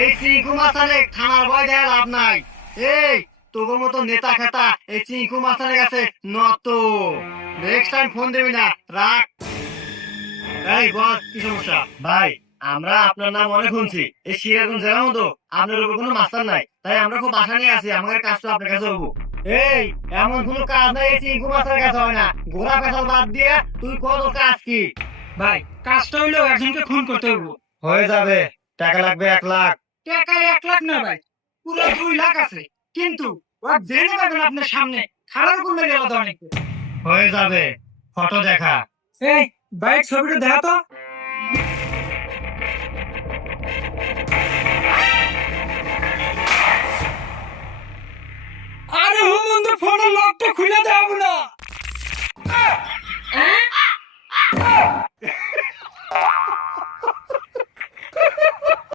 এই চিঙ্কু মাস্টারে থানার ভয় দেয় লাভ নাই। এই তোর মতো নেতা খেতা এই চিঙ্কু মাস্টারের কাছে নত। নেক্সট টাইম ফোন দিবি না, রাখ। এই বল, কি সমস্যা? ভাই, আমরা আপনার নাম অনেক শুনছি। এই সিরাজগঞ্জ জেলার মতো আপনার উপর কোনো মাস্টার নাই, তাই আমরা খুব আশা নিয়ে আছি আমাদের কাজটা আপনার কাছে হবো। এই এমন কোনো কাজ নাই এই চিঙ্কু মাস্টারের কাছে হয় না। ঘোড়া পেছাল বাদ দিয়ে তুই কত কাজ কি? ভাই, কাজটা হইলো একজনকে খুন করতে হইব। হয়ে যাবে, টাকা লাগবে 1 লাখ। টাকা 1 লাখ না ভাই, পুরো 2 লাখ আছে। কিন্তু ও জেনে পাবেন আপনার সামনে খারাপ করলে গেল তো অনেক। হয়ে যাবে, ফটো দেখা। এই ভাই, ছবিটা দেখা তো।